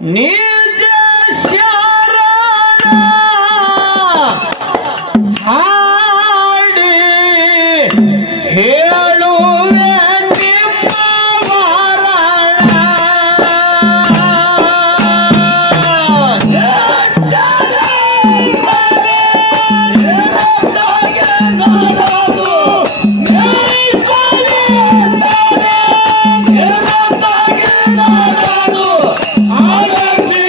ನಿಜ ಶರಣ ಹಾಡಿ ಹೇಳುವೆ ನಿಮ್ಮ ಮರಣ. ಆಲಸಿ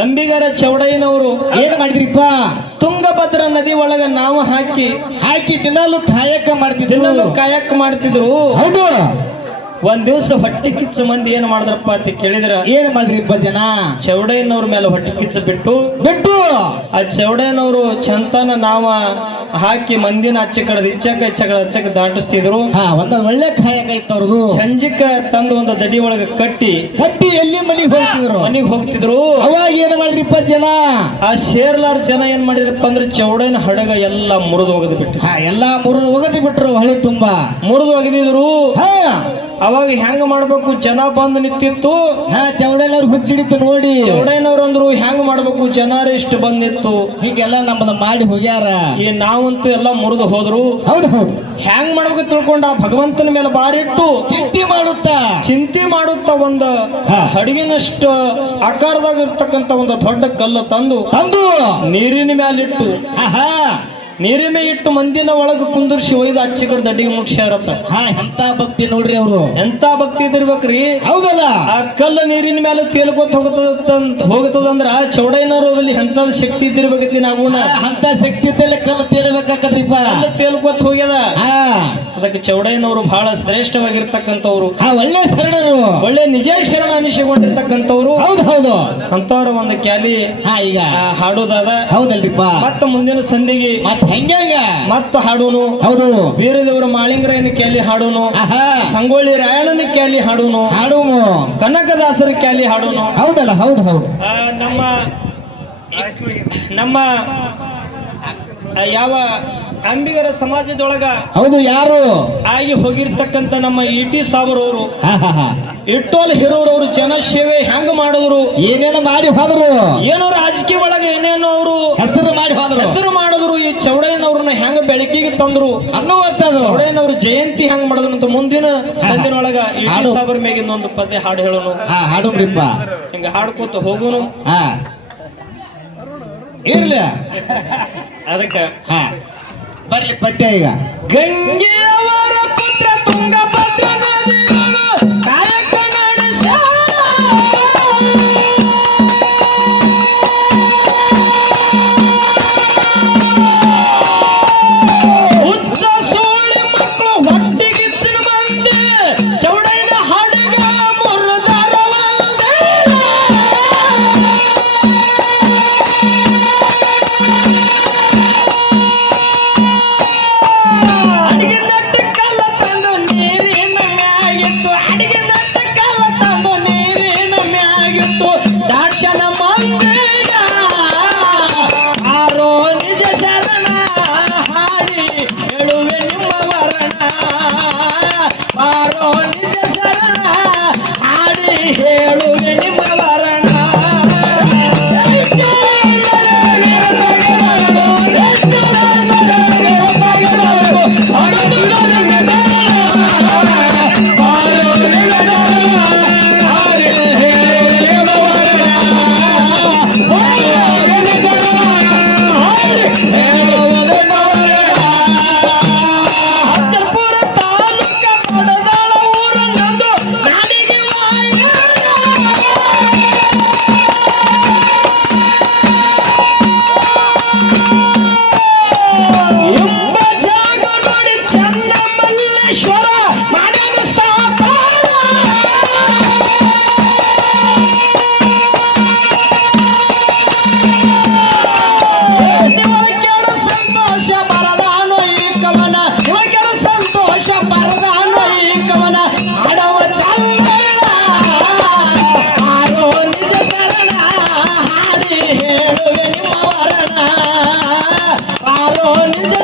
ಅಂಬಿಗರ ಚೌಡಯ್ಯನವರು ಏನ್ ಮಾಡಿದ್ರಿಪ್ಪ? ತುಂಗಭದ್ರಾ ನದಿ ಒಳಗ ನಾವು ಹಾಕಿ ದಿನಾಲು ಕಾಯಕ ಮಾಡ್ತಿದ್ರು. ದಿನಲ್ಲೂ ಕಾಯಕ ಮಾಡ್ತಿದ್ರು. ಹೌದು. ಒಂದ್ ದಿವಸ ಹೊಟ್ಟೆ ಕಿಚ್ಚ ಮಂದಿ ಏನ್ ಮಾಡಿದ್ರಪ್ಪ ಅಂತ ಕೇಳಿದ್ರ ಏನ್ ಮಾಡಿದ್ರಿಪ್ಪ ಜನ? ಚೌಡಯ್ಯನವ್ರ ಮೇಲೆ ಹೊಟ್ಟೆ ಕಿಚ್ಚ ಬಿಟ್ಟು ಆ ಚೌಡಯ್ಯನವರು ಚಂತನ ನಾವ ಹಾಕಿ ಮಂದಿನ ಅಚ್ಚ ಕಡದ ಇಚ್ಚಕ ದಾಟಿಸ್ತಿದ್ರು. ಒಂದೊಂದ್ ಒಳ್ಳೆ ಕಾಯಕ ಇತ್ತು ಅವ್ರದು. ಸಂಜಿಕ ತಂದು ಒಂದು ದಡಿ ಒಳಗ ಕಟ್ಟಿ ಎಲ್ಲಿ ಮನಿಗ್ ಹೋಗ್ತಿದ್ರು. ಅವಾಗ ಏನ್ ಮಾಡಿದ್ರಿಪ್ಪ ಜನ? ಆ ಶೇರ್ಲಾರ್ ಜನ ಏನ್ ಮಾಡಿದ್ರಪ್ಪ ಅಂದ್ರೆ ಚೌಡಯ್ಯನ ಹಡಗ ಎಲ್ಲಾ ಮುರಿದು ಒಗದು ಬಿಟ್ಟು ಎಲ್ಲಾ ಒಗದು ಬಿಟ್ರು. ಹೊಳೆ ತುಂಬಾ ಮುರಿದು ಒಗದಿದ್ರು. ಅವಾಗ ಹೆಂಗ ಮಾಡ್ಬೇಕು? ಜನ ಬಂದು ನಿಂತಿತ್ತು. ಚೌಡಯ್ಯನವ್ರು ಹುಚ್ಚಿಡಿತು ನೋಡಿ. ಚೌಡಯ್ಯನವ್ರು ಅಂದ್ರು ಹೆಂಗ ಮಾಡ್ಬೇಕು? ಜನರ ಇಷ್ಟು ಬಂದಿತ್ತು. ಹೀಗೆಲ್ಲ ನಮ್ಮನ್ನ ಮಾಡಿ ಹೋಗ್ಯಾರ. ನಾವಂತೂ ಎಲ್ಲ ಮುರಿದು ಹೋದ್ರು. ಹೌದು. ಹೆಂಗ್ ಮಾಡ್ಬೇಕು ತಿಳ್ಕೊಂಡ ಭಗವಂತನ ಮೇಲೆ ಬಾರಿಟ್ಟು ಚಿಂತೆ ಮಾಡುತ್ತಾ ಒಂದು ಹಡಗಿನಷ್ಟು ಆಕಾರದಾಗ ಇರ್ತಕ್ಕಂತ ಒಂದು ದೊಡ್ಡ ಕಲ್ಲು ತಂದು ನೀರಿನ ಮೇಲಿಟ್ಟು ನೀರಿನ ಇಟ್ಟು ಮಂದಿನ ಒಳಗ ಕುಂದರ್ಸಿ ಒಯ್ದು ಅಚ್ಚಿ ಕಡೆ ದಡ್ಡಿಗೆ ಮುಟ್ಸ್ಯಾರತ್ತ. ಎಂತ ಭಕ್ತಿ ನೋಡ್ರಿ ಅವರು. ಎಂತ ಭಕ್ತಿ ಇದಿರ್ಬೇಕ್ರಿ. ಹೌದಲ್ಲ. ಆ ಕಲ್ಲ ನೀರಿನ ಮೇಲೆ ತೇಲ್ಕೋತ ಹೋಗತದಂದ್ರ ಚೌಡಯ್ಯನವರಲ್ಲಿ ಎಂತ ಶಕ್ತಿ ಇದ್ದಿರ್ಬೇಕತಿ. ನಾವು ಅಂತ ಶಕ್ತಿ ಇದ್ದಲ್ಲಿ ಕಲ್ಲು ತೇಲ್ಬೇಕಾಕತ್ರಿಪ್ಪ. ಕಲ್ಲು ತೇಲ್ಕೋತ ಹೋಗ್ಯದ. ಅದಕ್ಕೆ ಚೌಡಯ್ಯನವರು ಬಹಳ ಶ್ರೇಷ್ಠವಾಗಿರ್ತಕ್ಕಂಥವ್ರು. ಒಳ್ಳೆ ಶರಣರು, ಒಳ್ಳೆ ನಿಜ ಶರಣ ಅನಿಸಿಕೊಂಡಿರ್ತಕ್ಕಂಥವ್ರು. ಹೌದು. ಅಂತವ್ರ ಒಂದು ಕ್ಯಾಲಿ ಈಗ ಹಾಡೋದಾದ. ಹೌದಲ್ರಿಪ್ಪ. ಮತ್ತ ಮುಂದಿನ ಸಂಧಿಗೆ ಮತ್ತ ಹಾಡೋನು. ಹೌದು. ವೀರದೇವರ ಮಾಳಿಂಗರಾಯನ ಕ್ಯಾಲಿ ಹಾಡೋನು. ಸಂಗೊಳ್ಳಿ ರಾಯಣ್ಣನ ಕ್ಯಾಲಿ ಹಾಡೋನು. ಕನಕದಾಸರ ಕ್ಯಾಲಿ ಹಾಡೋನು. ಹೌದಲ್ಲ. ಹೌದು. ನಮ್ಮ ಯಾವ ಅಂಬಿಗರ ಸಮಾಜದೊಳಗ ಹೌದು ಯಾರು ಆಗಿ ಹೋಗಿರ್ತಕ್ಕಂತ ನಮ್ಮ ಇಟಿ ಸಾಬರವರು, ಇಟ್ಟೋಲ್ ಹಿರೋರವರು ಜನಸೇವೆ ಹೆಂಗ ಮಾಡಿದ್ರು, ಏನೇನು ಮಾಡಿ ಹೋದ್ರು, ಏನೋ ರಾಜಕೀಯ ಒಳಗ ಏನೇನೋ ಅವರು ಹೆಸರು ಮಾಡಿದ್ರು. ಈ ಚೌಡಯ್ಯನವ್ರನ್ನ ಹೆಂಗ ಬೆಳಕಿಗೆ ತಂದ್ರು ಅನ್ನುವಂಥದ್ದು. ಚೌಡಯ್ಯನವ್ರ ಜಯಂತಿ ಹೆಂಗ್ ಮಾಡಿದ್ರು ಅಂತ ಮುಂದಿನ ಸಂದಿನೊಳಗ ಇಟಿ ಸಾಬರ ಮೇಗಿನ ಒಂದು ಪದ್ಯ ಹಾಡು ಹೇಳೋನು. ಹಾಡುಪ್ಪ. ಹಿಂಗ ಹಾಡ್ಕೋತ ಹೋಗೋನು. ಇರ್ಲಿ ಅದಕ್ಕೆ ಬರ್ಲಿ ಪದ್ಯ. ಈಗ ಗಂಗೆಯವರ ಪುತ್ರ ತುಂಗಭದ್ರ ಕಾಯಕ ನಡೆಸ ಹುಚ್ಚ ಸೋಳಿ ಮಕ್ಕಳು ಹೊಟ್ಟಿಗಿಚ್ಚಿನ ಮಂದಿ ಚೌಡಯ್ಯನ ಹಡಗ ನಿಜ